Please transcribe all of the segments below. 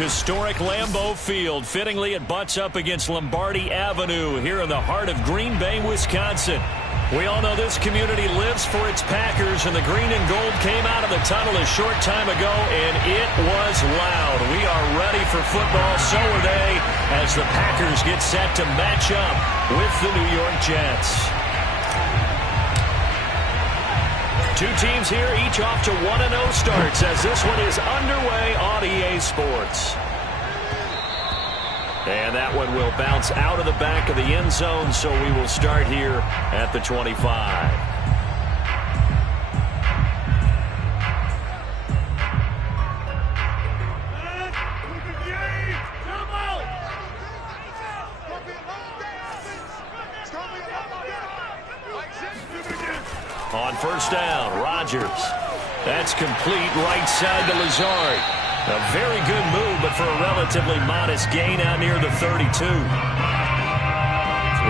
Historic Lambeau Field. Fittingly, it butts up against Lombardi Avenue here in the heart of Green Bay, Wisconsin. We all know this community lives for its Packers, and the green and gold came out of the tunnel a short time ago, and it was loud. We are ready for football, so are they, as the Packers get set to match up with the New York Jets. Two teams here, each off to 1-0 starts as this one is underway on EA Sports. And that one will bounce out of the back of the end zone, so we will start here at the 25. On first down, Rodgers. That's complete right side to Lazard. A very good move, but for a relatively modest gain out near the 32.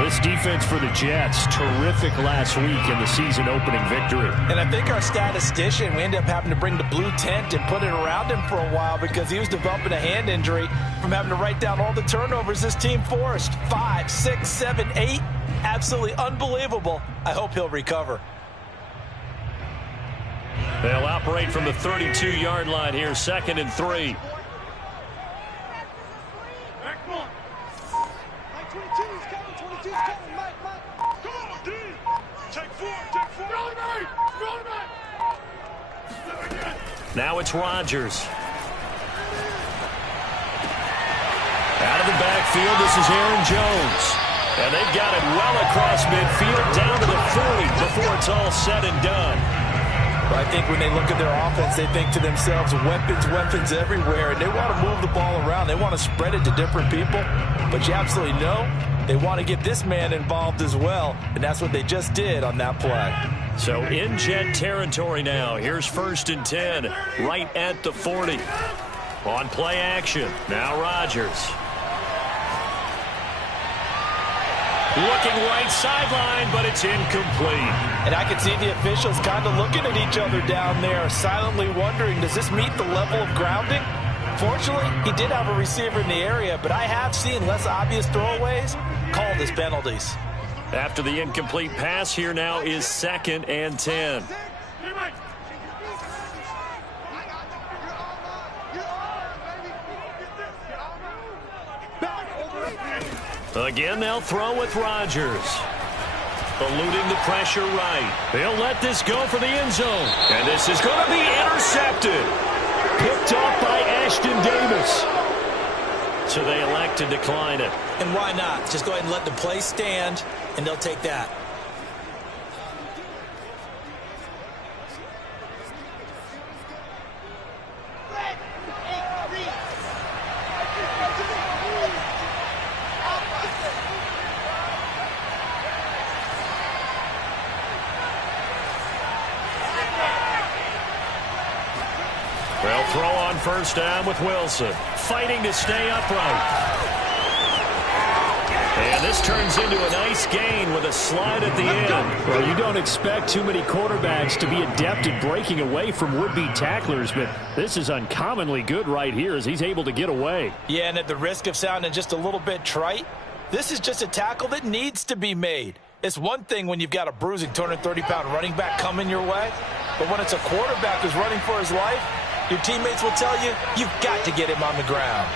This defense for the Jets, terrific last week in the season opening victory. And I think our statistician, we ended up having to bring the blue tent and put it around him for a while because he was developing a hand injury from having to write down all the turnovers this team forced. 5, 6, 7, 8. Absolutely unbelievable. I hope he'll recover. They'll operate from the 32-yard line here, 2nd and 3. Now it's Rodgers. Out of the backfield, this is Aaron Jones. And they've got it well across midfield, down to the 40 before it's all said and done. I think when they look at their offense, they think to themselves, weapons everywhere, and they want to move the ball around. They want to spread it to different people, but you absolutely know they want to get this man involved as well, and that's what they just did on that play. So in Jet territory now. Here's 1st and 10, right at the 40. On play action, now Rodgers. Looking right sideline, but it's incomplete. And I can see the officials kind of looking at each other down there, silently wondering, does this meet the level of grounding? Fortunately, he did have a receiver in the area, but I have seen less obvious throwaways called as penalties. After the incomplete pass, here now is 2nd and 10. Again, they'll throw with Rodgers. Eluding the pressure right. They'll let this go for the end zone. And this is going to be intercepted. Picked off by Ashton Davis. So they elect to decline it. And why not? Just go ahead and let the play stand, and they'll take that. They'll throw on first down with Wilson. Fighting to stay upright. And this turns into a nice gain with a slide at the end. Well, you don't expect too many quarterbacks to be adept at breaking away from would-be tacklers, but this is uncommonly good right here as he's able to get away. Yeah, and at the risk of sounding just a little bit trite, this is just a tackle that needs to be made. It's one thing when you've got a bruising 230-pound running back coming your way, but when it's a quarterback who's running for his life, your teammates will tell you, you've got to get him on the ground.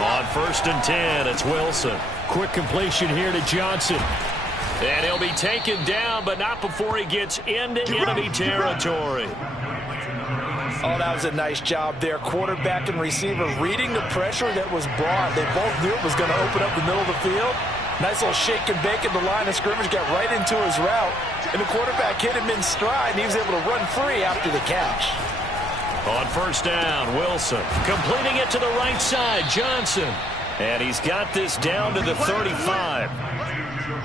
On 1st and 10, it's Wilson. Quick completion here to Johnson. And he'll be taken down, but not before he gets into enemy territory. Oh, that was a nice job there. Quarterback and receiver reading the pressure that was brought. They both knew it was going to open up the middle of the field. Nice little shake and bake at the line of scrimmage, got right into his route. And the quarterback hit him in stride, and he was able to run free after the catch. On first down, Wilson completing it to the right side, Johnson. And he's got this down to the 35.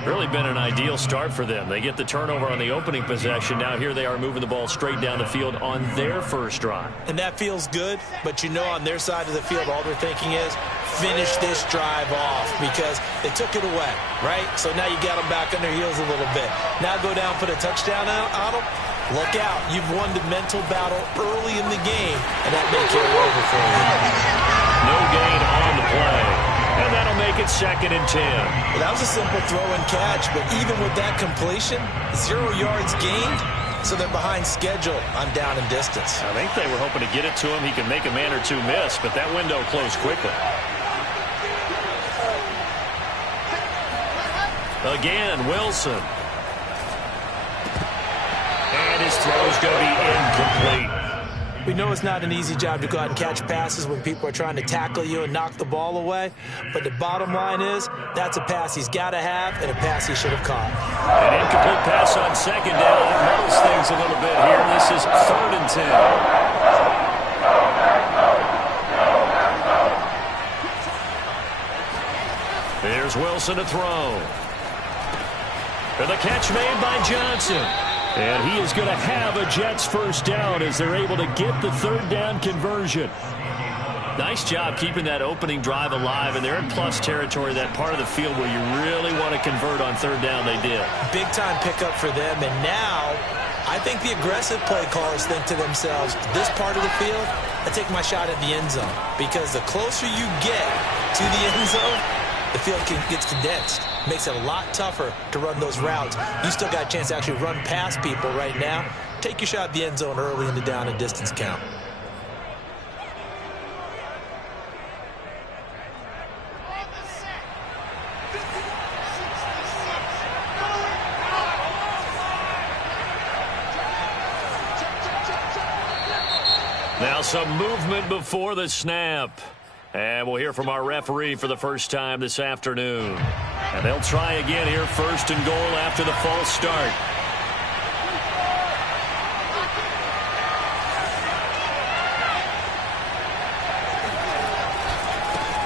Really been an ideal start for them. They get the turnover on the opening possession. Now here they are moving the ball straight down the field on their first drive. And that feels good, but you know on their side of the field, all they're thinking is finish this drive off because they took it away, right? So now you got them back on their heels a little bit. Now go down, put a touchdown on them. Look out. You've won the mental battle early in the game, and that may carry over for you. No gain on the play. And that'll make it 2nd and 10. Well, that was a simple throw and catch, but even with that completion, 0 yards gained, so they're behind schedule on down and distance. I think they were hoping to get it to him. He can make a man or two miss, but that window closed quickly. Again, Wilson. And his throw's going to be incomplete. We know it's not an easy job to go out and catch passes when people are trying to tackle you and knock the ball away. But the bottom line is, that's a pass he's got to have and a pass he should have caught. An incomplete pass on 2nd down. That muddles things a little bit here. This is 3rd and 10. Here's Wilson to throw. And the catch made by Johnson. And he is going to have a Jets first down as they're able to get the 3rd down conversion. Nice job keeping that opening drive alive, and they're in plus territory, that part of the field where you really want to convert on 3rd down. They did. Big-time pickup for them, and now I think the aggressive play callers think to themselves, this part of the field, I take my shot at the end zone, because the closer you get to the end zone, the field gets condensed. Makes it a lot tougher to run those routes. You still got a chance to actually run past people right now. Take your shot at the end zone early in the down and distance count. Now some movement before the snap. And we'll hear from our referee for the first time this afternoon. And they'll try again here, 1st and goal after the false start.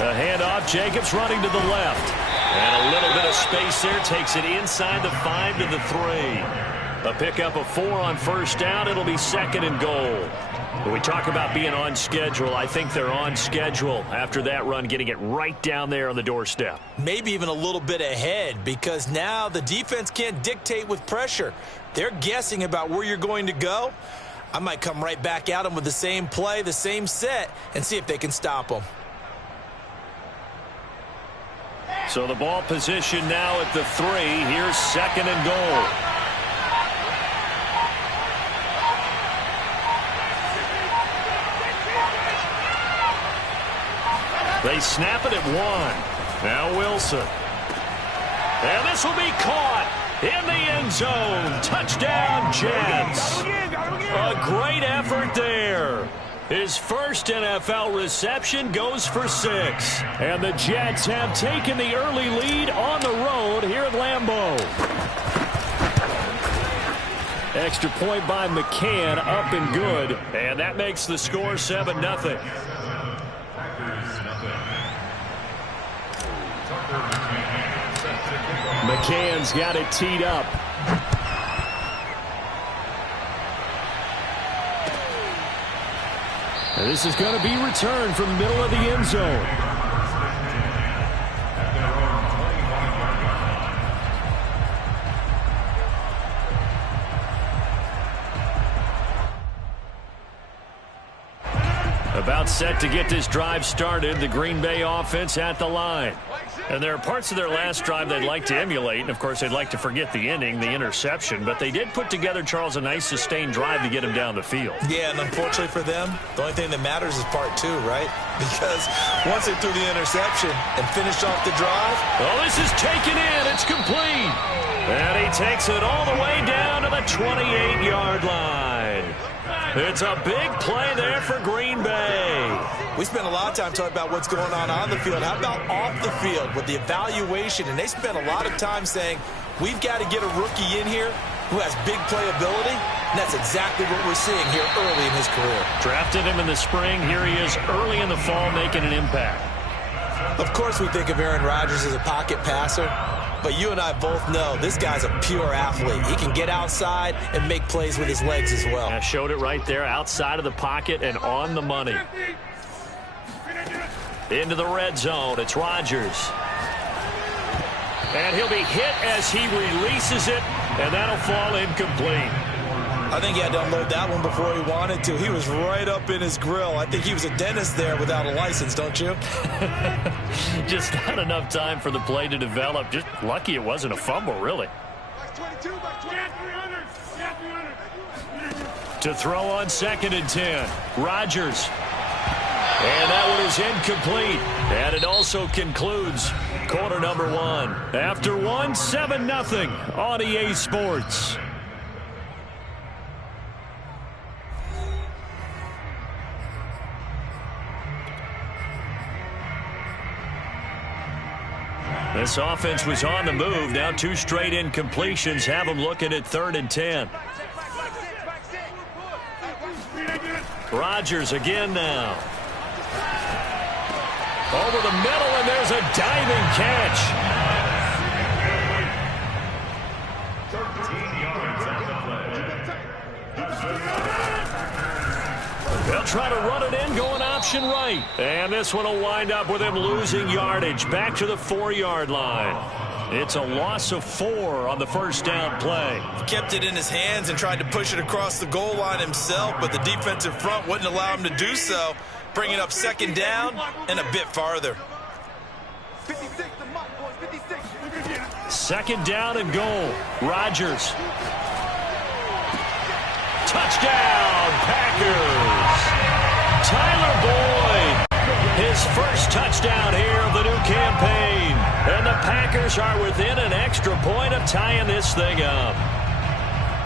A handoff, Jacobs running to the left. And a little bit of space there, takes it inside the 5 to the 3. A pickup of 4 on 1st down, it'll be 2nd and goal. When we talk about being on schedule, I think they're on schedule after that run, getting it right down there on the doorstep. Maybe even a little bit ahead, because now the defense can't dictate with pressure. They're guessing about where you're going to go. I might come right back at them with the same play, the same set, and see if they can stop them. So the ball position now at the 3. Here's 2nd and goal. They snap it at 1. Now Wilson. And this will be caught in the end zone. Touchdown, Jets. A great effort there. His first NFL reception goes for 6. And the Jets have taken the early lead on the road here at Lambeau. Extra point by McCann, up and good. And that makes the score 7-0. McCann's got it teed up. And this is going to be returned from middle of the end zone. About set to get this drive started, the Green Bay offense at the line. And there are parts of their last drive they'd like to emulate, and of course they'd like to forget the ending, the interception, but they did put together, Charles, a nice sustained drive to get him down the field. Yeah, and unfortunately for them, the only thing that matters is part 2, right? Because once they threw the interception and finished off the drive, oh, this is taken in, it's complete. And he takes it all the way down to the 28-yard line. It's a big play there for Green Bay. We spent a lot of time talking about what's going on the field. How about off the field with the evaluation? And they spent a lot of time saying, we've got to get a rookie in here who has big playability. And that's exactly what we're seeing here early in his career. Drafted him in the spring. Here he is early in the fall making an impact. Of course, we think of Aaron Rodgers as a pocket passer. But you and I both know this guy's a pure athlete. He can get outside and make plays with his legs as well. I showed it right there, outside of the pocket and on the money. Into the red zone, it's Rodgers. And he'll be hit as he releases it, and that'll fall incomplete. I think he had to unload that one before he wanted to. He was right up in his grill. I think he was a dentist there without a license, don't you? Just not enough time for the play to develop. Just lucky it wasn't a fumble, really. To throw on 2nd and 10. Rodgers. And that one is incomplete. And it also concludes quarter number 1. After 1, 7-0 on EA Sports. This offense was on the move. Now 2 straight incompletions have them looking at 3rd and 10. Rodgers again now. Over the middle, and there's a diving catch. They'll try to run it in, going option right. And this one will wind up with him losing yardage back to the 4-yard line. It's a loss of 4 on the first down play. He kept it in his hands and tried to push it across the goal line himself, but the defensive front wouldn't allow him to do so, bringing up 2nd down and a bit farther. 2nd down and goal. Rodgers. Touchdown, Packers. Tyler Boyd, his first touchdown here of the new campaign. And the Packers are within an extra point of tying this thing up.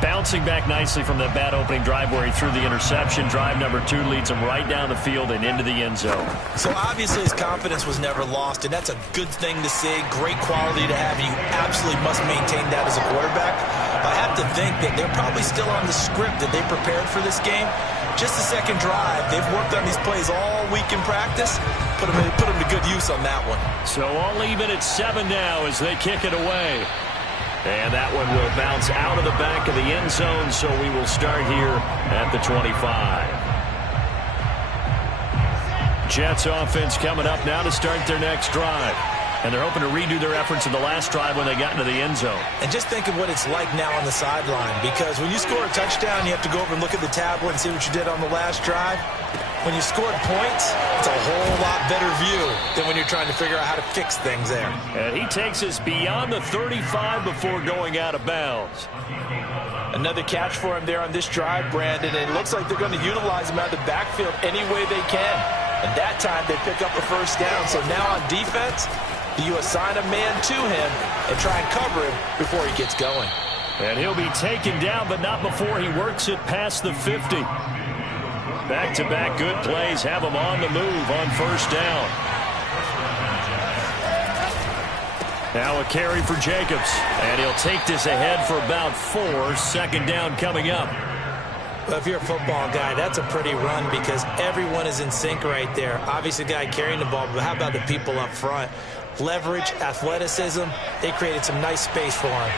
Bouncing back nicely from that bad opening drive where he threw the interception. Drive number 2 leads him right down the field and into the end zone. So obviously his confidence was never lost, and that's a good thing to see. Great quality to have, and you absolutely must maintain that as a quarterback. I have to think that they're probably still on the script that they prepared for this game. Just the second drive. They've worked on these plays all week in practice. Put them to good use on that one. So all even at 7 now as they kick it away. And that one will bounce out of the back of the end zone, so we will start here at the 25. Jets offense coming up now to start their next drive. And they're hoping to redo their efforts in the last drive when they got into the end zone. And just think of what it's like now on the sideline, because when you score a touchdown, you have to go over and look at the tablet and see what you did on the last drive. When you scored points, it's a whole lot better view than when you're trying to figure out how to fix things there. And he takes us beyond the 35 before going out of bounds. Another catch for him there on this drive, Brandon. And it looks like they're going to utilize him out of the backfield any way they can. And that time they pick up a first down. So now on defense, you assign a man to him and try and cover him before he gets going. And he'll be taken down, but not before he works it past the 50. Back-to-back good plays have him on the move on first down. Now a carry for Jacobs. And he'll take this ahead for about 4. 2nd down coming up. Well, if you're a football guy, that's a pretty run because everyone is in sync right there. Obviously, the guy carrying the ball, but how about the people up front? Leverage, athleticism, they created some nice space for him.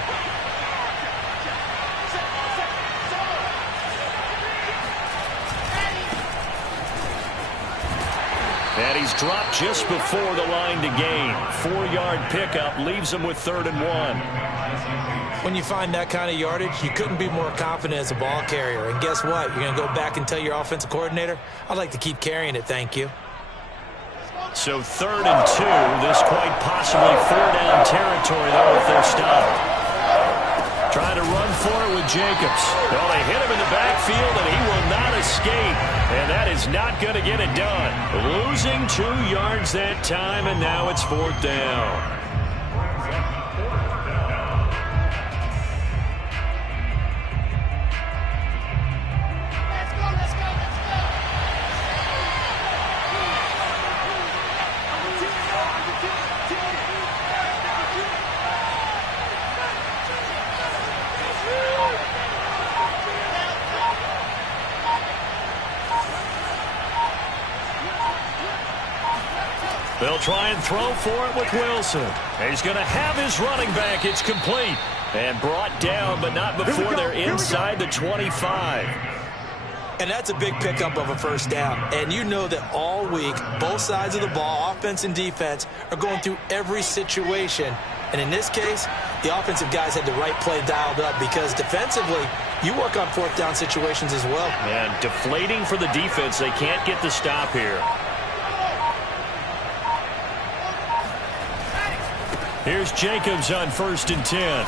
And he's dropped just before the line to gain. 4-yard pickup leaves him with 3rd and 1. When you find that kind of yardage, you couldn't be more confident as a ball carrier. And guess what? You're going to go back and tell your offensive coordinator, I'd like to keep carrying it, thank you. So 3rd and 2. This quite possibly 4-down territory, though, if they're stopped. Trying to run for it with Jacobs. Well, they hit him in the backfield, and he will not escape. And that is not going to get it done. Losing 2 yards that time, and now it's 4th down. The They'll try and throw for it with Wilson. He's going to have his running back. It's complete. And brought down, but not before they're inside the 25. And that's a big pickup of a first down. And you know that all week, both sides of the ball, offense and defense, are going through every situation. And in this case, the offensive guys had the right play dialed up because defensively, you work on fourth down situations as well. And deflating for the defense. They can't get the stop here. Here's Jacobs on 1st and 10.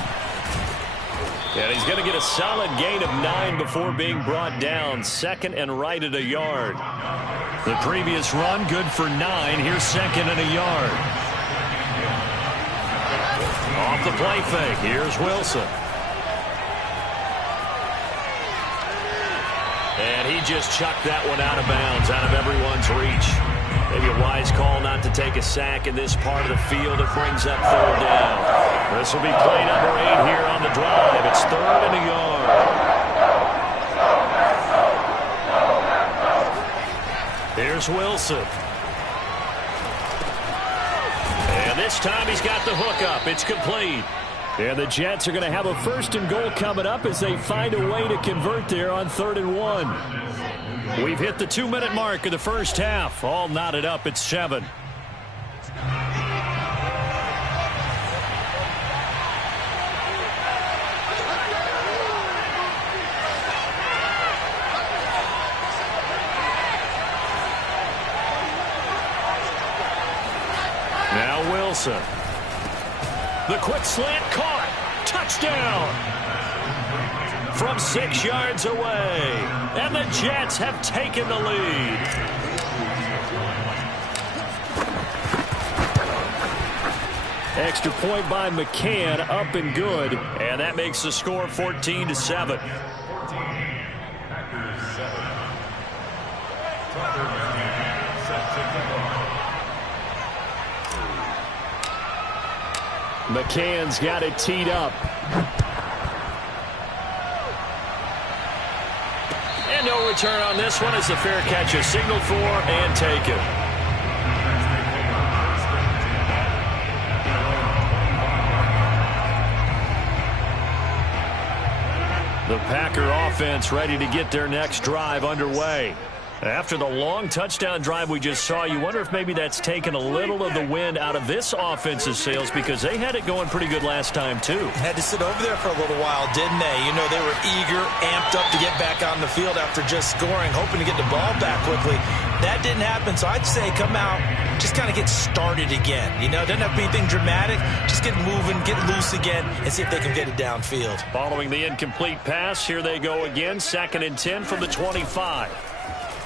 And he's going to get a solid gain of 9 before being brought down. 2nd and right at a yard. The previous run, good for 9. Here's 2nd and a yard. Off the play fake. Here's Wilson. And he just chucked that one out of bounds, out of everyone's reach. Maybe a wise call not to take a sack in this part of the field. It brings up 3rd down. This will be play number 8 here on the drive. It's 3rd and a yard. Here's Wilson. And this time he's got the hook up. It's complete. And the Jets are going to have a 1st and goal coming up as they find a way to convert there on 3rd and 1. We've hit the 2-minute mark of the first half. All knotted up at 7. Now Wilson. The quick slant caught. Touchdown. From 6 yards away. And the Jets have taken the lead. Extra point by McCann, up and good. And that makes the score 14-7. McCann's got it teed up. And no return on this one as the fair catch is signaled for and taken. The Packer offense ready to get their next drive underway. After the long touchdown drive we just saw, you wonder if maybe that's taken a little of the wind out of this offense's sails because they had it going pretty good last time, too. Had to sit over there for a little while, didn't they? You know, they were eager, amped up to get back on the field after just scoring, hoping to get the ball back quickly. That didn't happen, so I'd say come out, just kind of get started again. You know, doesn't have to be anything dramatic. Just get moving, get loose again, and see if they can get it downfield. Following the incomplete pass, here they go again. 2nd and 10 from the 25.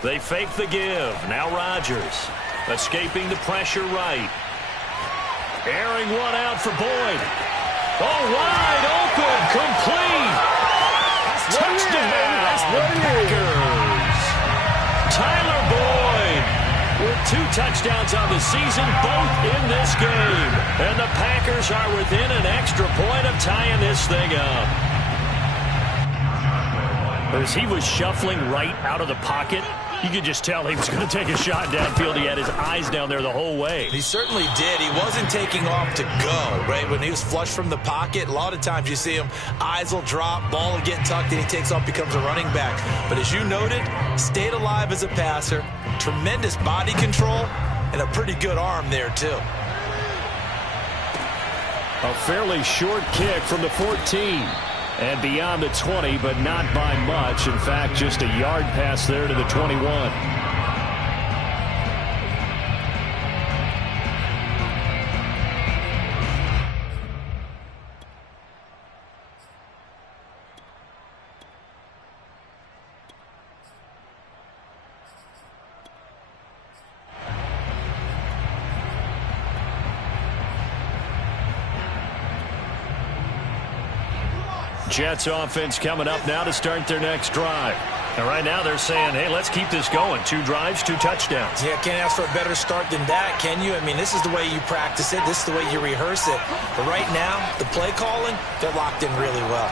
They fake the give. Now Rodgers escaping the pressure right. Airing one out for Boyd. Oh, wide open, complete. Touchdown, Packers. Tyler Boyd with 2 touchdowns on the season, both in this game. And the Packers are within an extra point of tying this thing up. As he was shuffling right out of the pocket, you could just tell he was going to take a shot downfield. He had his eyes down there the whole way. He certainly did. He wasn't taking off to go, right? When he was flush from the pocket, a lot of times you see him, eyes will drop, ball will get tucked, and he takes off, becomes a running back. But as you noted, stayed alive as a passer, tremendous body control, and a pretty good arm there, too. A fairly short kick from the 14. And beyond the 20, but not by much. In fact, just a yard pass there to the 21. Jets offense coming up now to start their next drive. And right now they're saying, hey, let's keep this going. 2 drives, 2 touchdowns. Yeah, can't ask for a better start than that, can you? I mean, this is the way you practice it. This is the way you rehearse it. But right now, the play calling, they're locked in really well.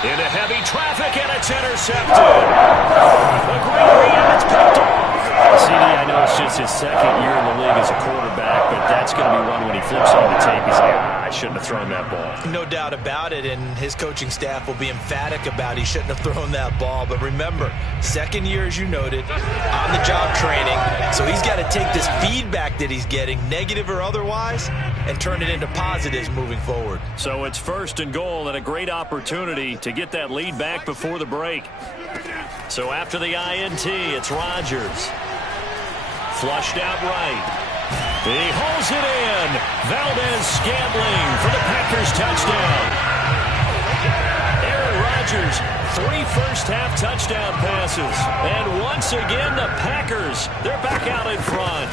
Into heavy traffic, and it's intercepted. A great read, and it's picked off. CD, I know it's just his second year in the league as a quarterback, but that's going to be one when he flips on the tape, he's like, I shouldn't have thrown that ball. No doubt about it, and his coaching staff will be emphatic about he shouldn't have thrown that ball. But remember, second year, as you noted, on-the-job training, so he's got to take this feedback that he's getting, negative or otherwise, and turn it into positives moving forward. So it's 1st and goal and a great opportunity to get that lead back before the break. So after the INT, it's Rodgers. Flushed out right. He holds it in. Valdez-Scantling for the Packers touchdown. Aaron Rodgers, 3 first-half touchdown passes. And once again, the Packers, they're back out in front.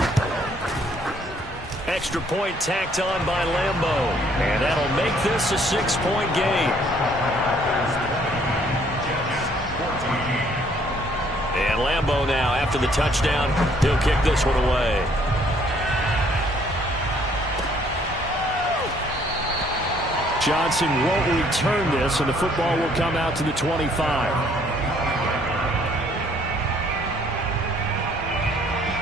Extra point tacked on by Lambeau. And that'll make this a 6-point game. And Lambeau now, after the touchdown, he'll kick this one away. Johnson won't return this, and the football will come out to the 25.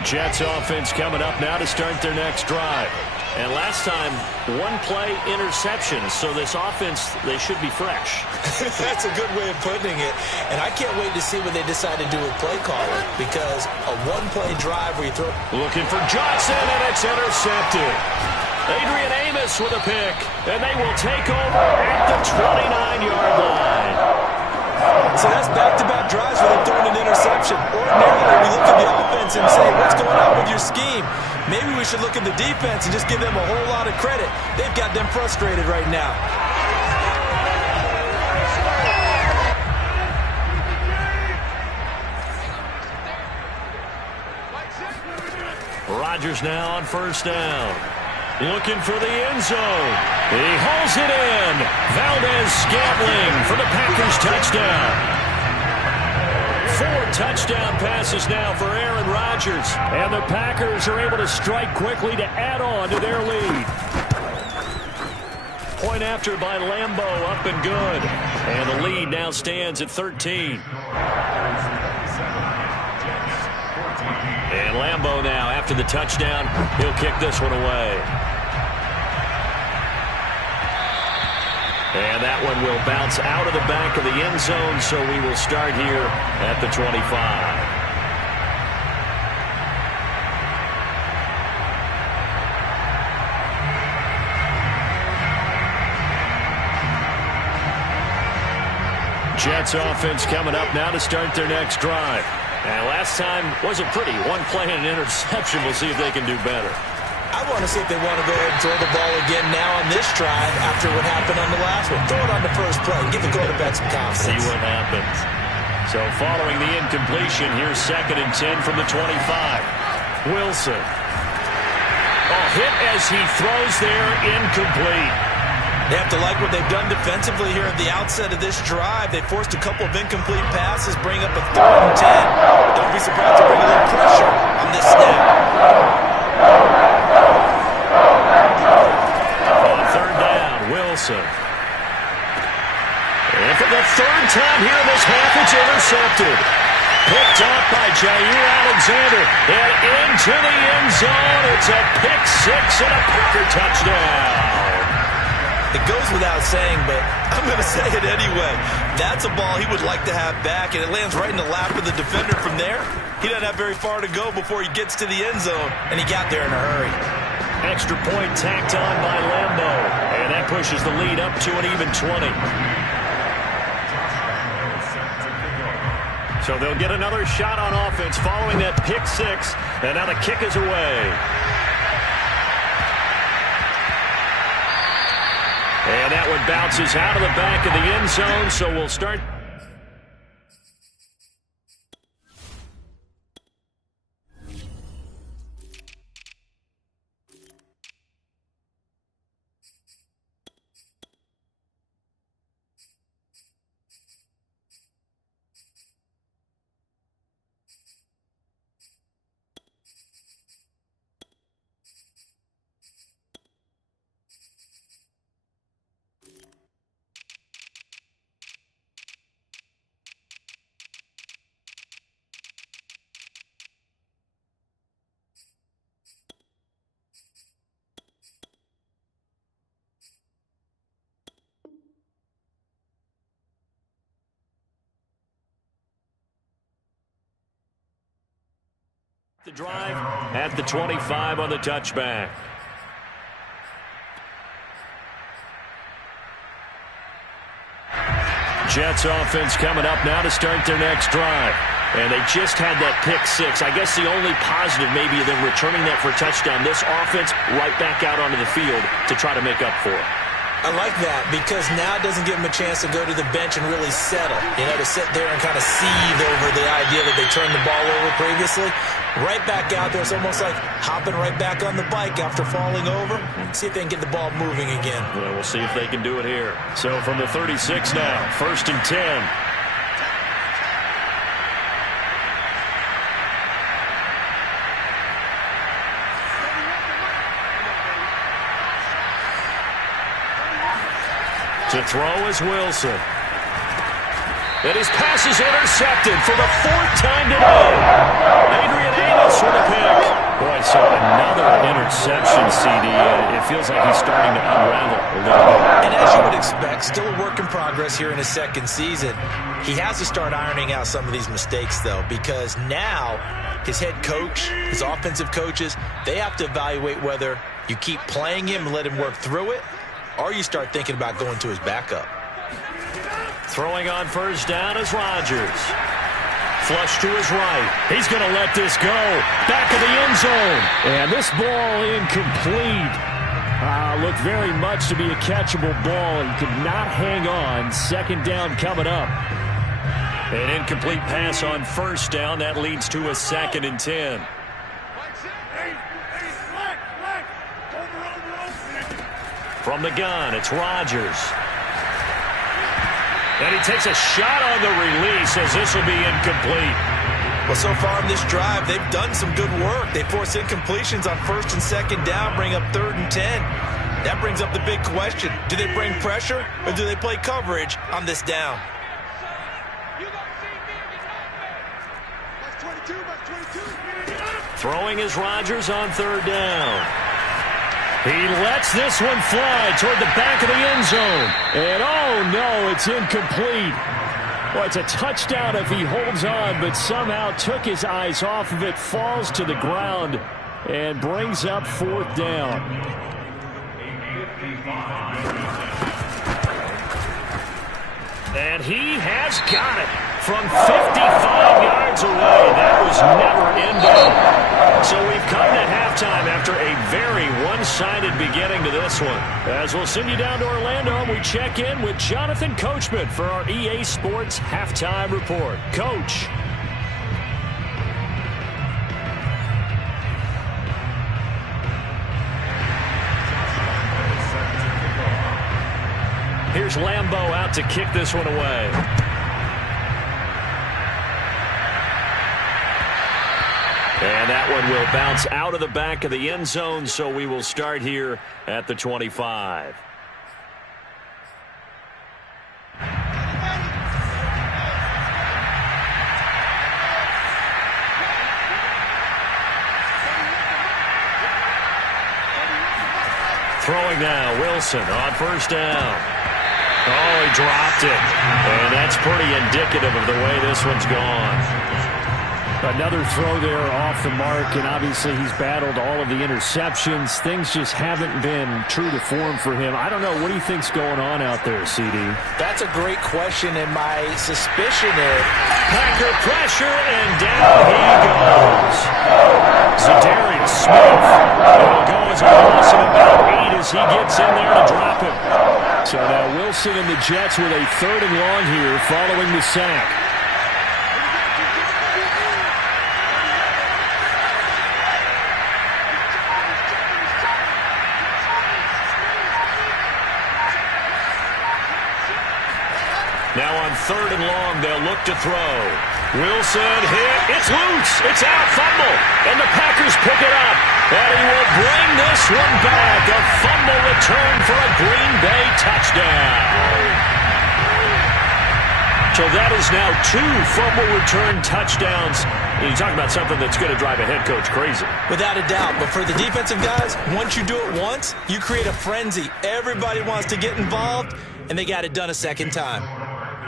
Jets offense coming up now to start their next drive. And last time, 1-play interception. So this offense, they should be fresh. That's a good way of putting it. And I can't wait to see what they decide to do with play calling, because a 1-play drive where you throw... Looking for Johnson, and it's intercepted. Adrian Amos with a pick, and they will take over at the 29-yard line. So that's back-to-back drives where they're throwing an interception. Ordinarily, we look at the offense and say, what's going on with your scheme? Maybe we should look at the defense and just give them a whole lot of credit. They've got them frustrated right now. Rodgers now on 1st down. Looking for the end zone. He holds it in. Valdez-Scantling for the Packers touchdown. 4 touchdown passes now for Aaron Rodgers. And the Packers are able to strike quickly to add on to their lead. Point after by Lambeau, up and good. And the lead now stands at 13. And Lambeau now, after the touchdown, he'll kick this one away. And that one will bounce out of the back of the end zone, so we will start here at the 25. Jets offense coming up now to start their next drive. And last time wasn't pretty. 1-play and an interception. We'll see if they can do better. I want to see if they want to go ahead and throw the ball again now on this drive after what happened on the last one. Throw it on the first play. Give the quarterback some confidence. See what happens. So following the incompletion, here's 2nd and 10 from the 25. Wilson. Hit as he throws there, incomplete. They have to like what they've done defensively here at the outset of this drive. They forced a couple of incomplete passes, bring up a 3rd and 10. Don't be surprised to bring a little pressure on this snap. On 3rd down, Wilson. And for the 3rd time here in this half, it's intercepted. Picked up by Jair Alexander. And into the end zone. It's a pick 6 and a Packer touchdown. It goes without saying, but I'm going to say it anyway. That's a ball he would like to have back, and it lands right in the lap of the defender from there. He doesn't have very far to go before he gets to the end zone, and he got there in a hurry. Extra point tacked on by Lambeau, and that pushes the lead up to an even 20. So they'll get another shot on offense following that pick 6, and now the kick is away. And that one bounces out of the back of the end zone, so we'll start. The drive at the 25 on the touchback. Jets offense coming up now to start their next drive. And they just had that pick six. I guess the only positive maybe of them returning that for a touchdown. This offense right back out onto the field to try to make up for it. I like that because now it doesn't give them a chance to go to the bench and really settle. You know, to sit there and kind of seethe over the idea that they turned the ball over previously. Right back out there. It's almost like hopping right back on the bike after falling over. See if they can get the ball moving again. Well, we'll see if they can do it here. So from the 36 now, 1st and 10. To throw is Wilson. And his pass is intercepted for the 4th time today. Adrian Amos with a pick. Boy, so another interception, CD. It feels like he's starting to unravel a little bit. And as you would expect, still a work in progress here in his 2nd season. He has to start ironing out some of these mistakes, though, because now his head coach, his offensive coaches, they have to evaluate whether you keep playing him and let him work through it, or you start thinking about going to his backup. Throwing on 1st down is Rodgers. Flush to his right. He's going to let this go. Back of the end zone. And this ball incomplete. Looked very much to be a catchable ball. He could not hang on. 2nd down coming up. An incomplete pass on 1st down. That leads to a 2nd and 10. From the gun, it's Rodgers. And he takes a shot on the release as this will be incomplete. Well, so far in this drive, they've done some good work. They force incompletions on 1st and 2nd down, bring up 3rd and 10. That brings up the big question. Do they bring pressure or do they play coverage on this down? Throwing is Rodgers on 3rd down. He lets this one fly toward the back of the end zone. And oh no, it's incomplete. Well, it's a touchdown if he holds on, but somehow took his eyes off of it, falls to the ground, and brings up 4th down. And he has got it from 55 yards away. That was never ending. So we've come to halftime after a very one-sided beginning to this one. As we'll send you down to Orlando, we check in with Jonathan Coachman for our EA Sports Halftime Report. Coach. Here's Lambeau out to kick this one away. And that one will bounce out of the back of the end zone, so we will start here at the 25. Throwing now, Wilson on 1st down. Oh, he dropped it. And that's pretty indicative of the way this one's gone. Another throw there off the mark, and obviously he's battled all of the interceptions. Things just haven't been true to form for him. I don't know. What do you think's going on out there, CD? That's a great question, and my suspicion is Packer pressure, and down he goes. Za'Darius Smith. It'll go as a loss of about 8 as he gets in there to drop him. So now Wilson and the Jets with a 3rd and long here following the sack. Now on 3rd and long, they'll look to throw. Wilson hit. It's loose. It's out. Fumble. And the Packers pick it up. And he will bring this one back. A fumble return for a Green Bay touchdown. So that is now 2 fumble return touchdowns. You talk about something that's going to drive a head coach crazy. Without a doubt. But for the defensive guys, once you do it once, you create a frenzy. Everybody wants to get involved, and they got it done a 2nd time.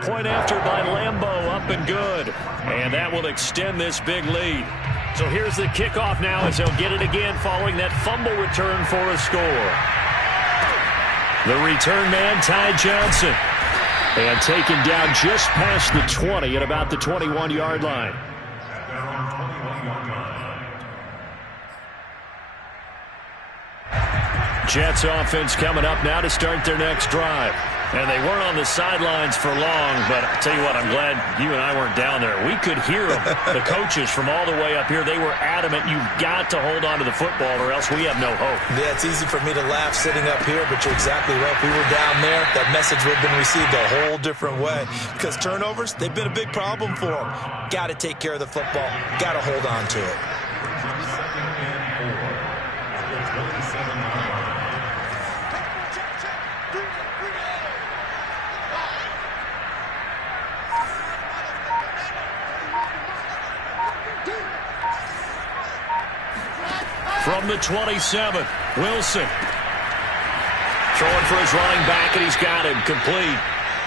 Point after by Lambeau, up and good. And that will extend this big lead. So here's the kickoff now as they'll get it again following that fumble return for a score. The return man, Ty Johnson. And taken down just past the 20 at about the 21-yard line. Jets offense coming up now to start their next drive. And they weren't on the sidelines for long, but I tell you what, I'm glad you and I weren't down there. We could hear them, the coaches from all the way up here. They were adamant, you've got to hold on to the football or else we have no hope. Yeah, it's easy for me to laugh sitting up here, but you're exactly right. If we were down there, that message would have been received a whole different way. Because turnovers, they've been a big problem for them. Got to take care of the football. Got to hold on to it. From the 27, Wilson. Throwing for his running back, and he's got him complete.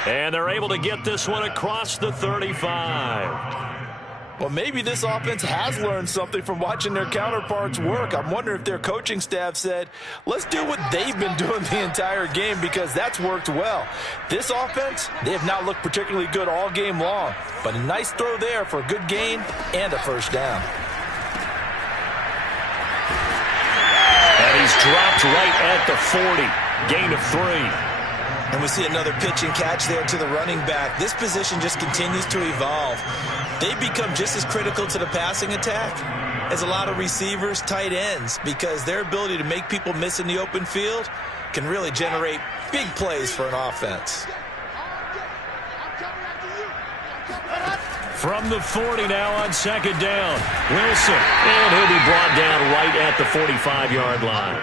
And they're able to get this one across the 35. Well, maybe this offense has learned something from watching their counterparts work. I'm wondering if their coaching staff said, let's do what they've been doing the entire game because that's worked well. This offense, they have not looked particularly good all game long. But a nice throw there for a good gain and a first down. He's dropped right at the 40. Gain of 3. And we see another pitch and catch there to the running back. This position just continues to evolve. They become just as critical to the passing attack as a lot of receivers, tight ends, because their ability to make people miss in the open field can really generate big plays for an offense. From the 40 now on second down. Wilson. And he'll be brought down right at the 45-yard line.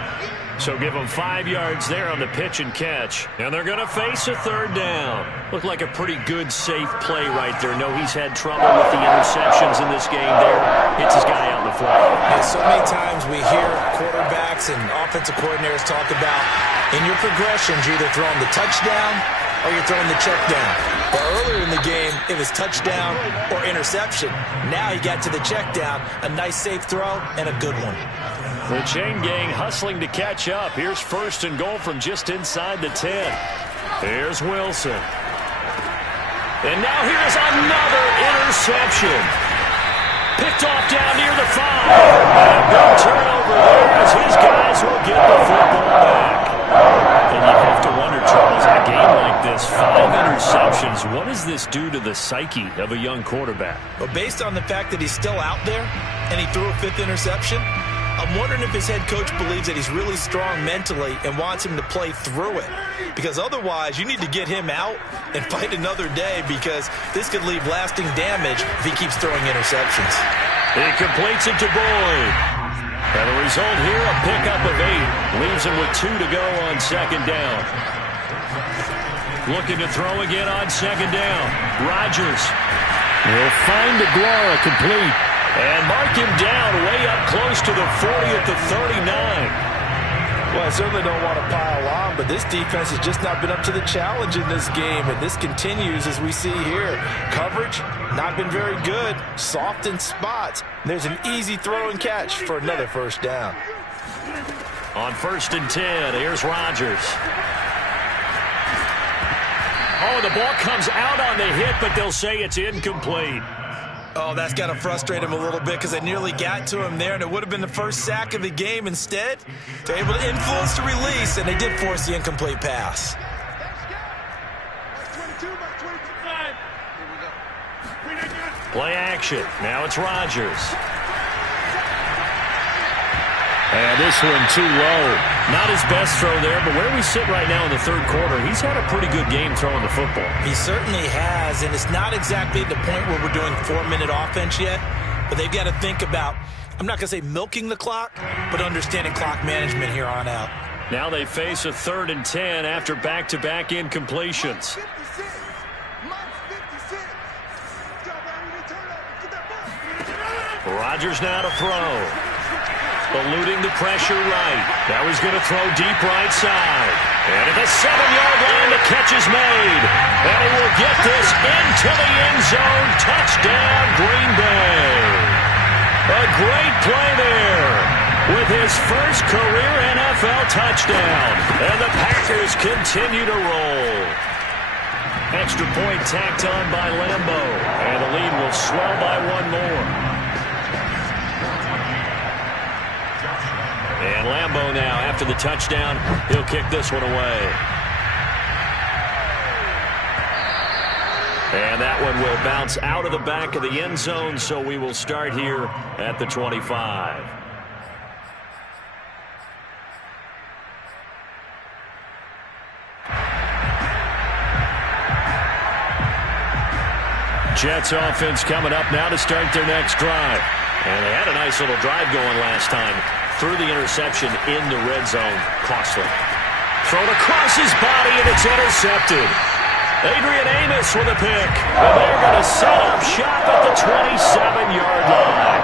So give him 5 yards there on the pitch and catch. And they're going to face a third down. Looked like a pretty good, safe play right there. No, he's had trouble with the interceptions in this game there. Hits his guy out in the flat. Yeah, so many times we hear quarterbacks and offensive coordinators talk about in your progressions, you're either throwing the touchdown or you're throwing the check down. But earlier in the game, it was touchdown or interception. Now he got to the check down, a nice safe throw, and a good one. The chain gang hustling to catch up. Here's first and goal from just inside the 10. Here's Wilson. And now here's another interception. Picked off down near the 5. And a big turnover there as his guys will get the football back. And you have to wonder, Charles, in a game like this, 5 interceptions, what does this do to the psyche of a young quarterback? But based on the fact that he's still out there and he threw a 5th interception, I'm wondering if his head coach believes that he's really strong mentally and wants him to play through it. Because otherwise, you need to get him out and fight another day because this could leave lasting damage if he keeps throwing interceptions. He completes it to Boyd. And the result here, a pickup of 8. Leaves him with 2 to go on second down. Looking to throw again on second down. Rodgers will find DeGuara complete. And mark him down way up close to the 40 at the 39. Well, I certainly don't want to pile on, but this defense has just not been up to the challenge in this game, and this continues as we see here. Coverage, not been very good. Soft in spots. There's an easy throw and catch for another first down. On 1st and 10, here's Rodgers. Oh, the ball comes out on the hit, but they'll say it's incomplete. Oh, that's got to frustrate him a little bit because they nearly got to him there, and it would have been the first sack of the game. Instead, they're able to influence the release, and they did force the incomplete pass. Play action. Now it's Rodgers. And this one too low. Not his best throw there, but where we sit right now in the third quarter, he's had a pretty good game throwing the football. He certainly has, and it's not exactly at the point where we're doing 4-minute offense yet, but they've got to think about, I'm not going to say milking the clock, but understanding clock management here on out. Now they face a 3rd and 10 after back-to-back incompletions. Rodgers now to throw. Eluding the pressure right. Now he's going to throw deep right side. And at the 7-yard line, the catch is made. And he will get this into the end zone. Touchdown, Green Bay. A great play there with his first career NFL touchdown. And the Packers continue to roll. Extra point tacked on by Lambo. And the lead will swell by one more. And Lambo now, after the touchdown, he'll kick this one away. And that one will bounce out of the back of the end zone, so we will start here at the 25. Jets offense coming up now to start their next drive. And they had a nice little drive going last time. Through the interception in the red zone. Costly. Thrown across his body, and it's intercepted. Adrian Amos with a pick. And they're going to set up shop at the 27-yard line.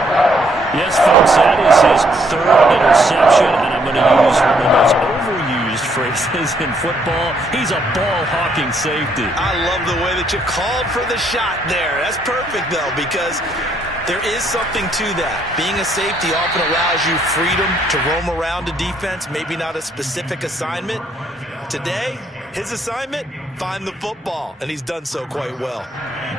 Yes, folks, that is his third interception, and I'm going to use one of the most overused phrases in football. He's a ball-hawking safety. I love the way that you called for the shot there. That's perfect, though, because there is something to that. Being a safety often allows you freedom to roam around a defense, maybe not a specific assignment. Today, his assignment, find the football, and he's done so quite well.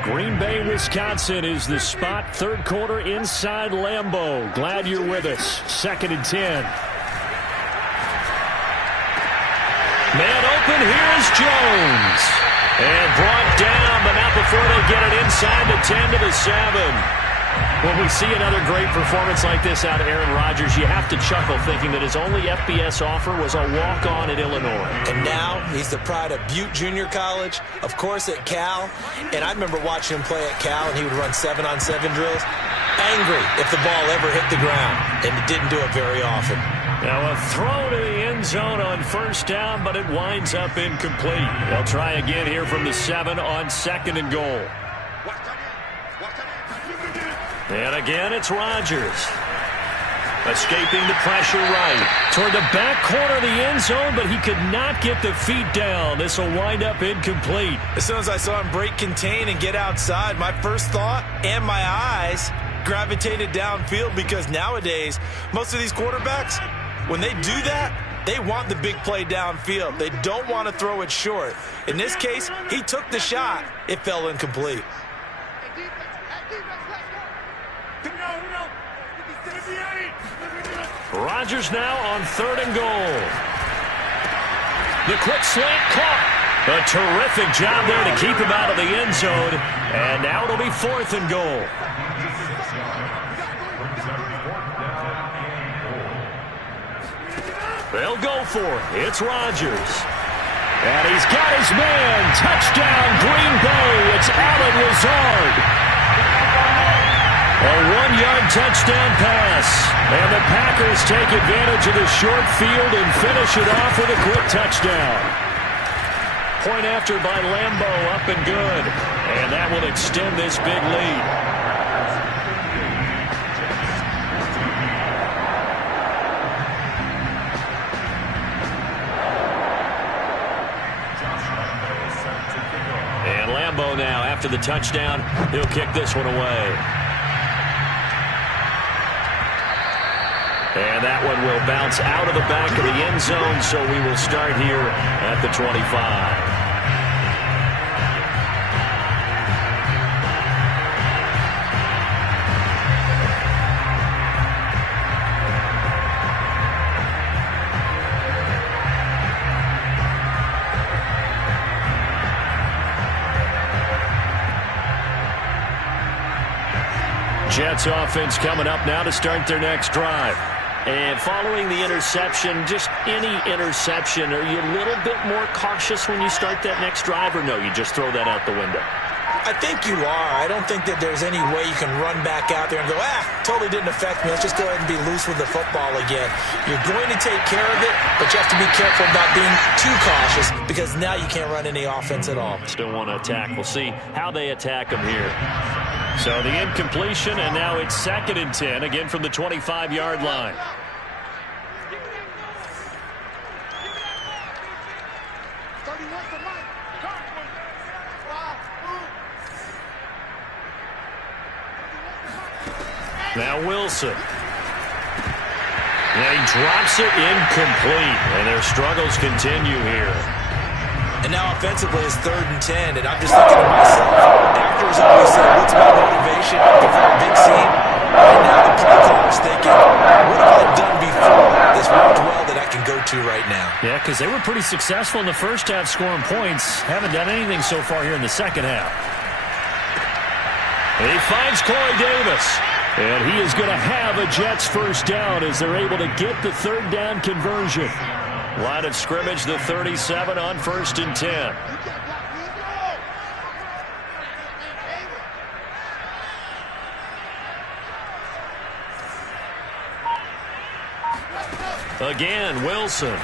Green Bay, Wisconsin is the spot. Third quarter inside Lambeau. Glad you're with us. 2nd and 10. Man open, here's Jones. And brought down, but not before they get it inside the 10 to the 7. When we see another great performance like this out of Aaron Rodgers, you have to chuckle thinking that his only FBS offer was a walk-on at Illinois. And now he's the pride of Butte Junior College, of course at Cal. And I remember watching him play at Cal, and he would run 7-on-7 drills. Angry if the ball ever hit the ground, and it didn't do it very often. Now a throw to the end zone on first down, but it winds up incomplete. They'll try again here from the 7 on 2nd and goal. And again, it's Rodgers. Escaping the pressure right. Toward the back corner of the end zone, but he could not get the feet down. This will wind up incomplete. As soon as I saw him break contain and get outside, my first thought and my eyes gravitated downfield, because nowadays, most of these quarterbacks, when they do that, they want the big play downfield. They don't want to throw it short. In this case, he took the shot. It fell incomplete. Rodgers now on 3rd and goal. The quick slant caught. A terrific job there to keep him out of the end zone. And now it'll be 4th and goal. They'll go for it. It's Rodgers. And he's got his man. Touchdown, Green Bay. It's Allen Lazard. A 1-yard touchdown pass. And the Packers take advantage of the short field and finish it off with a quick touchdown. Point after by Lambeau, up and good. And that will extend this big lead. And Lambeau now, after the touchdown, he'll kick this one away. And that one will bounce out of the back of the end zone, so we will start here at the 25. Jets offense coming up now to start their next drive. And following the interception, just any interception, are you a little bit more cautious when you start that next drive, or no, you just throw that out the window? I think you are. I don't think that there's any way you can run back out there and go, totally didn't affect me. Let's just go ahead and be loose with the football again. You're going to take care of it, but you have to be careful about being too cautious, because now you can't run any offense at all. Still want to attack. We'll see how they attack them here. So the incompletion, and now it's 2nd and 10, again from the 25-yard line. Now Wilson. And he drops it incomplete. And their struggles continue here. And now offensively it's 3rd and 10. And I'm just thinking to myself, actors always say, what's my motivation before a big scene? Right now the play caller's thinking, what have I done before this worked well that I can go to right now? Yeah, because they were pretty successful in the first half scoring points. Haven't done anything so far here in the second half. And he finds Corey Davis. And he is going to have a Jets first down as they're able to get the 3rd down conversion. Line of scrimmage, the 37 on 1st and 10. Again, Wilson.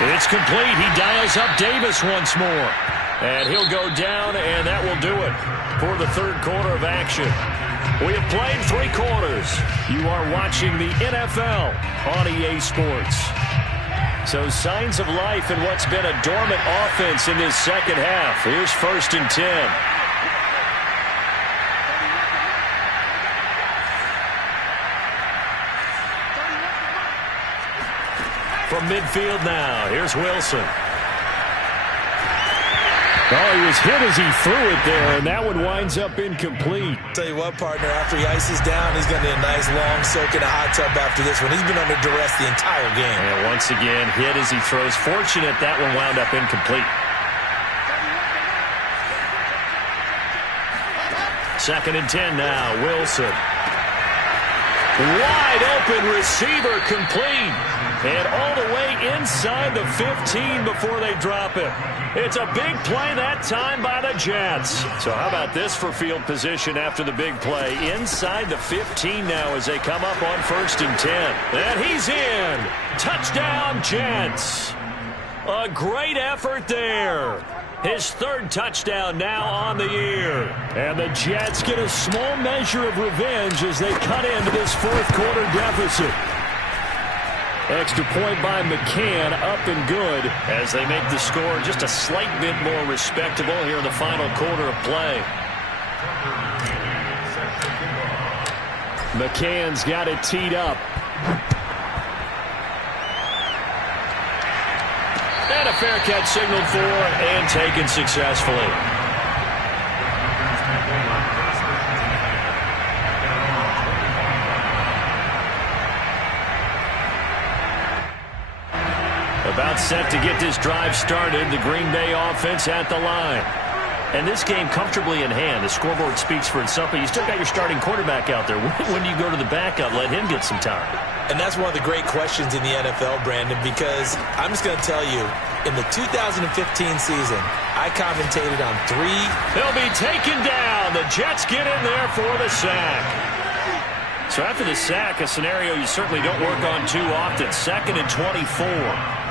It's complete. He dials up Davis once more. And he'll go down, and that will do it for the 3rd quarter of action. We have played 3 quarters. You are watching the NFL on EA Sports. So signs of life in what's been a dormant offense in this second half. Here's 1st and 10. From midfield now, here's Wilson. Oh, he was hit as he threw it there, and that one winds up incomplete. Tell you what, partner, after he ices down, he's going to need a nice long soak in a hot tub after this one. He's been under duress the entire game. And once again, hit as he throws. Fortunate that one wound up incomplete. 2nd and 10 now, Wilson. Wide open receiver complete. And all the way inside the 15 before they drop it. It's a big play that time by the Jets. So how about this for field position after the big play? Inside the 15 now as they come up on 1st and 10. And he's in. Touchdown, Jets. A great effort there. His 3rd touchdown now on the year. And the Jets get a small measure of revenge as they cut into this 4th quarter deficit. Extra point by McCann, up and good. As they make the score just a slight bit more respectable here in the final quarter of play. McCann's got it teed up. And a fair catch signaled for and taken successfully. About set to get this drive started. The Green Bay offense at the line. And this game comfortably in hand. The scoreboard speaks for itself, but you still got your starting quarterback out there. When do you go to the backup? Let him get some time. And that's one of the great questions in the NFL, Brandon, because I'm just going to tell you, in the 2015 season, I commentated on 3. He'll be taken down. The Jets get in there for the sack. So after the sack, a scenario you certainly don't work on too often. 2nd and 24.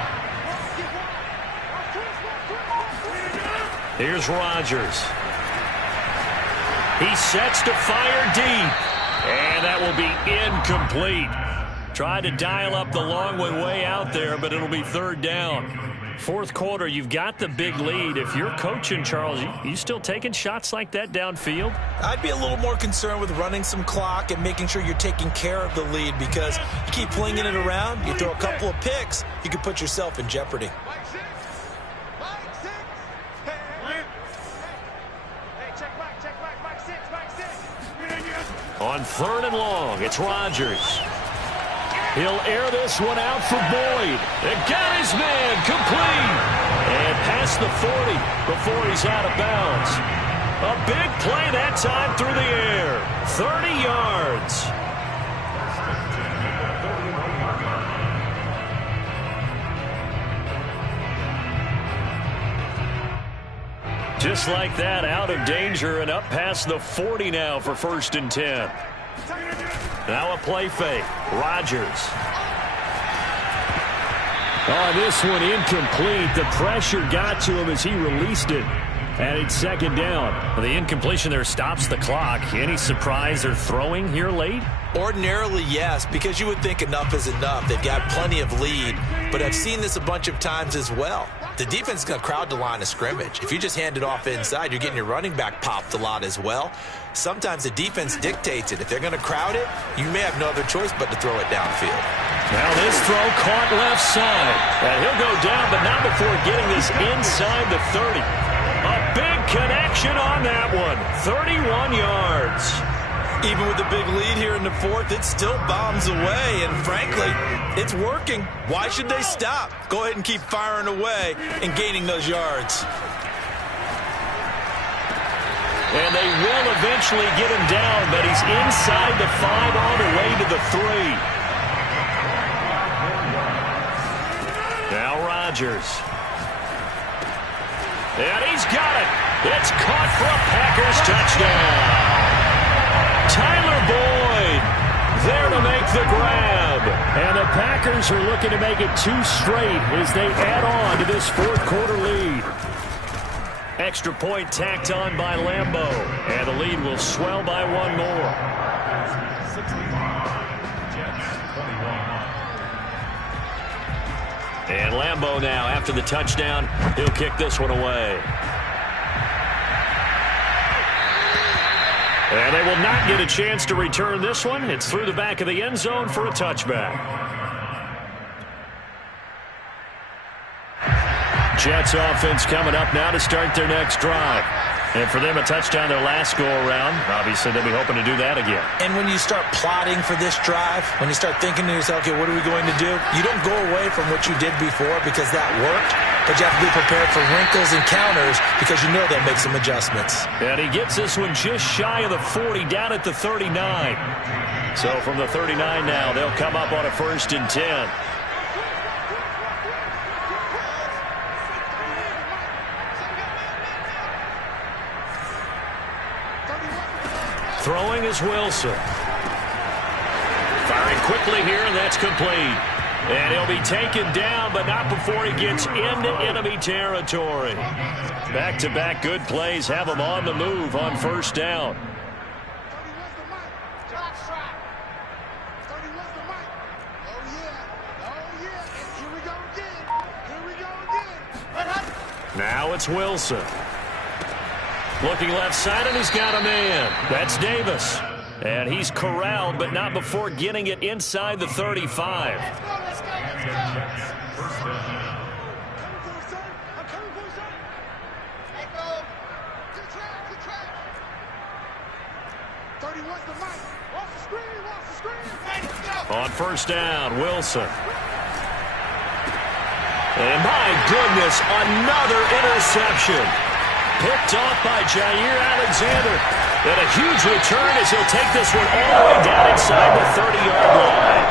Here's Rodgers. He sets to fire deep. And that will be incomplete. Tried to dial up the long one way out there, but it'll be 3rd down. 4th quarter, you've got the big lead. If you're coaching, Charles, you still taking shots like that downfield? I'd be a little more concerned with running some clock and making sure you're taking care of the lead, because you keep flinging it around, you throw a couple of picks, you could put yourself in jeopardy. On 3rd and long, it's Rodgers. He'll air this one out for Boyd. And got his man complete. And past the 40 before he's out of bounds. A big play that time through the air. 30 yards. Just like that, out of danger and up past the 40 now for 1st and 10. Now a play fake. Rodgers. Oh, this one incomplete. The pressure got to him as he released it. And it's second down. Well, the incompletion there stops the clock. Any surprise they're throwing here late? Ordinarily, yes, because you would think enough is enough. They've got plenty of lead, but I've seen this a bunch of times as well. The defense is going to crowd the line of scrimmage. If you just hand it off inside, you're getting your running back popped a lot as well. Sometimes the defense dictates it. If they're going to crowd it, you may have no other choice but to throw it downfield. Now this throw caught left side. And he'll go down, but not before getting this inside the 30. A big connection on that one. 31 yards. Even with the big lead here in the fourth, it still bombs away, and frankly, it's working. Why should they stop? Go ahead and keep firing away and gaining those yards. And they will eventually get him down, but he's inside the 5 on the way to the 3. Now Rodgers. And he's got it. It's caught for a Packers touchdown. Tyler Boyd there to make the grab. And the Packers are looking to make it 2 straight as they add on to this fourth quarter lead. Extra point tacked on by Lambeau. And the lead will swell by 1 more. And Lambeau now, after the touchdown, he'll kick this one away. And they will not get a chance to return this one. It's through the back of the end zone for a touchback. Jets offense coming up now to start their next drive. And for them, a touchdown their last go-around. Obviously, they'll be hoping to do that again. And when you start plotting for this drive, when you start thinking to yourself, okay, what are we going to do? You don't go away from what you did before because that worked, but you have to be prepared for wrinkles and counters because you know they'll make some adjustments. And he gets this one just shy of the 40, down at the 39. So from the 39 now, they'll come up on a 1st and 10. Throwing is Wilson. Firing quickly here, and that's complete. And he'll be taken down, but not before he gets into enemy territory. Back-to-back good plays have him on the move on 1st down. Now it's Wilson. Looking left side, and he's got a man. That's Davis. And he's corralled, but not before getting it inside the 35. On 1st down, Wilson. And my goodness, another interception. Picked off by Jair Alexander. And a huge return as he'll take this one all the way down inside the 30-yard line.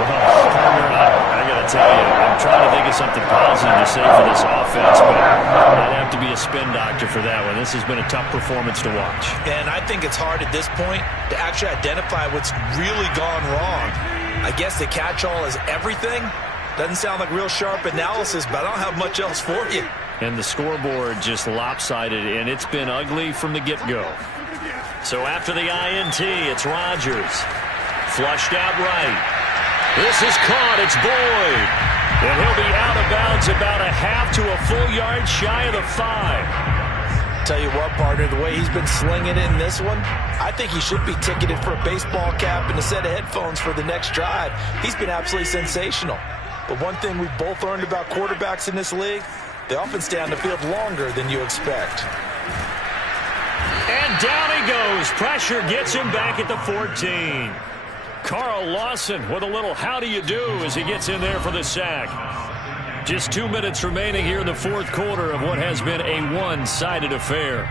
Well, I got to tell you, I'm trying to think of something positive to say for this offense, but I'd have to be a spin doctor for that one. This has been a tough performance to watch. And I think it's hard at this point to actually identify what's really gone wrong. I guess the catch-all is everything. Doesn't sound like real sharp analysis, but I don't have much else for you. And the scoreboard just lopsided, and it's been ugly from the get-go. So after the INT, it's Rodgers. Flushed out right. This is caught. It's Boyd. And he'll be out of bounds about a half to a full yard shy of the 5. Tell you what, partner, the way he's been slinging it in this one, I think he should be ticketed for a baseball cap and a set of headphones for the next drive. He's been absolutely sensational. But one thing we've both learned about quarterbacks in this league, they often stay on the field longer than you expect. And down he goes. Pressure gets him back at the 14. Carl Lawson with a little how do you do as he gets in there for the sack. Just 2 minutes remaining here in the fourth quarter of what has been a one-sided affair.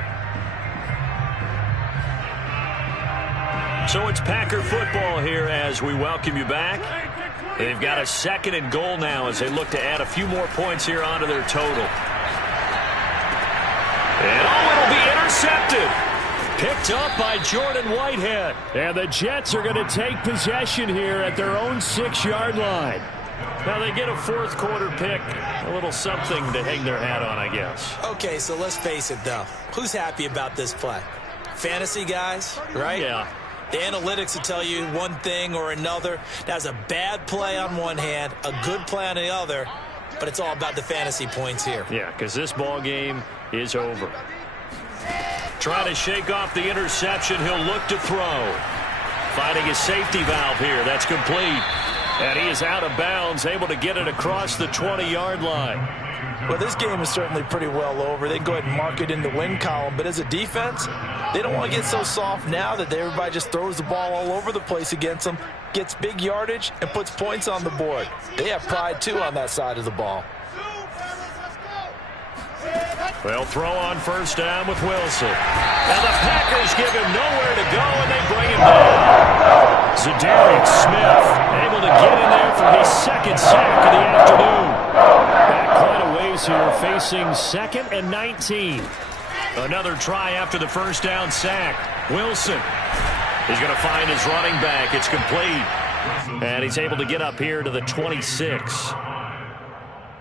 So it's Packer football here as we welcome you back. They've got a 2nd and goal now as they look to add a few more points here onto their total. And it'll be intercepted. Picked up by Jordan Whitehead. And the Jets are going to take possession here at their own 6-yard line. Now they get a fourth quarter pick, a little something to hang their hat on, I guess. Okay, so let's face it, though. Who's happy about this play? Fantasy guys, right? Yeah. The analytics will tell you one thing or another. That's a bad play on one hand, a good play on the other, but it's all about the fantasy points here. Yeah, because this ball game is over. Trying to shake off the interception. He'll look to throw. Finding his safety valve here. That's complete. And he is out of bounds, able to get it across the 20-yard line. Well, this game is certainly pretty well over. They can go ahead and mark it in the win column. But as a defense, they don't want to get so soft now that everybody just throws the ball all over the place against them, gets big yardage, and puts points on the board. They have pride, too, on that side of the ball. They'll throw on first down with Wilson. And the Packers give him nowhere to go, and they bring him down. Zadarius Smith able to get in there for his second sack of the afternoon. Back quite a ways here, facing 2nd and 19. Another try after the first down sack. Wilson is going to find his running back. It's complete. And he's able to get up here to the 26.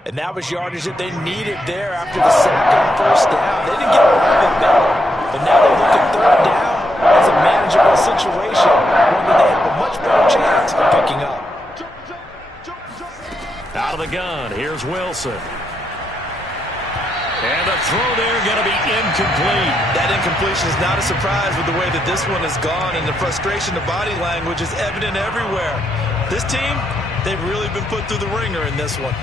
And that was yardage that they needed there after the sack on first down. They didn't get a lot of it back. But now they look at third down as a manageable situation, one that they have a much better chance of picking up. Out of the gun, here's Wilson. And the throw there going to be incomplete. That incompletion is not a surprise with the way that this one has gone, and the frustration, the body language is evident everywhere. This team, they've really been put through the ringer in this one.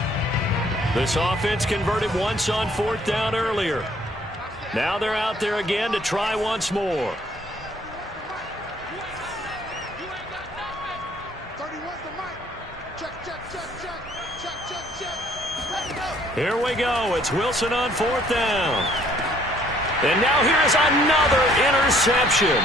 This offense converted once on fourth down earlier. Now they're out there again to try once more. Here we go. It's Wilson on fourth down. And now here's another interception.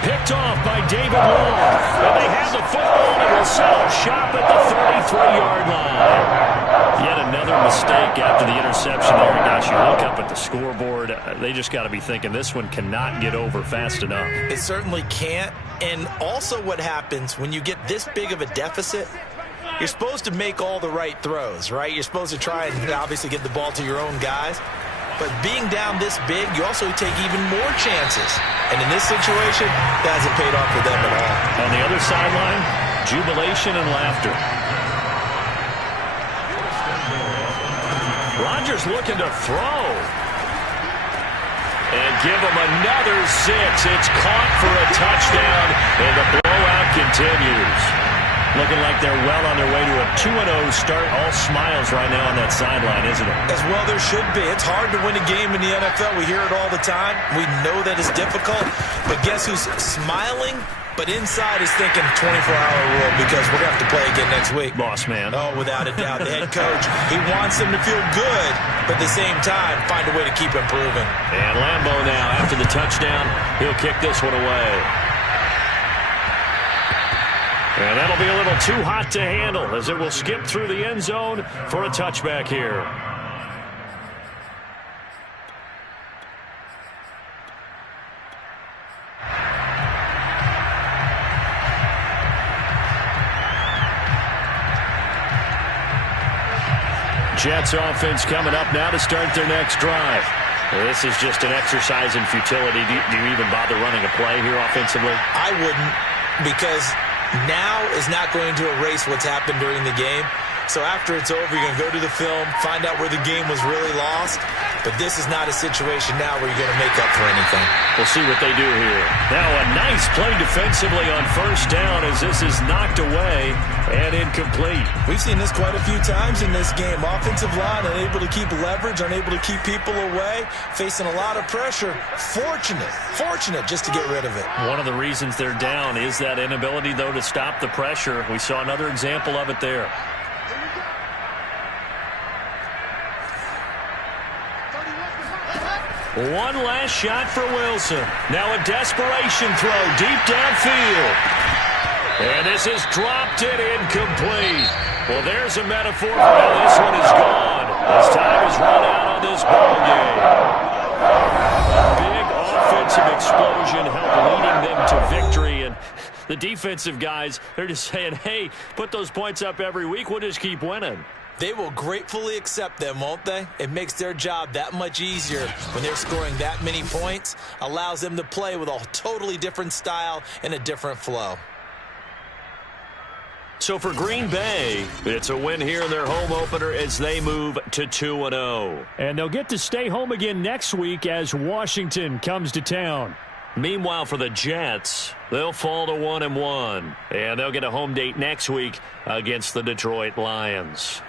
Picked off by David Long. And they have the football and will settle shop at the 33-yard line. Yet another mistake after the interception there. Gosh, you look up at the scoreboard. They just got to be thinking this one cannot get over fast enough. It certainly can't. And also what happens when you get this big of a deficit, you're supposed to make all the right throws, right? You're supposed to try and obviously get the ball to your own guys. But being down this big, you also take even more chances. And in this situation, that hasn't paid off for them at all. On the other sideline, jubilation and laughter. Rodgers looking to throw. And give him another 6. It's caught for a touchdown, and the blowout continues. Looking like they're well on their way to a 2-0 start. All smiles right now on that sideline, isn't it? As well there should be. It's hard to win a game in the NFL. We hear it all the time. We know that it's difficult. But guess who's smiling? But inside is thinking 24-hour rule because we're going to have to play again next week. Boss man. Oh, without a doubt. The head coach, he wants them to feel good, but at the same time, find a way to keep improving. And Lambeau now, after the touchdown, he'll kick this one away. And that'll be a little too hot to handle as it will skip through the end zone for a touchback here. Jets offense coming up now to start their next drive. This is just an exercise in futility. Do you even bother running a play here offensively? I wouldn't, because now is not going to erase what's happened during the game. So after it's over, you're going to go to the film, find out where the game was really lost. But this is not a situation now where you're going to make up for anything. We'll see what they do here. Now a nice play defensively on first down as this is knocked away and incomplete. We've seen this quite a few times in this game. Offensive line unable to keep leverage, unable to keep people away, facing a lot of pressure. Fortunate just to get rid of it. One of the reasons they're down is that inability, though, to stop the pressure. We saw another example of it there. One last shot for Wilson. Now a desperation throw deep downfield. And this is dropped it incomplete. Well, there's a metaphor for how this one is gone. As time has run out on this ball game. Big offensive explosion helped leading them to victory. And The defensive guys, they're just saying, hey, put those points up every week. We'll just keep winning. They will gratefully accept them, won't they? It makes their job that much easier when they're scoring that many points. Allows them to play with a totally different style and a different flow. So for Green Bay, it's a win here in their home opener as they move to 2-0. And they'll get to stay home again next week as Washington comes to town. Meanwhile, for the Jets, they'll fall to 1-1. And they'll get a home date next week against the Detroit Lions.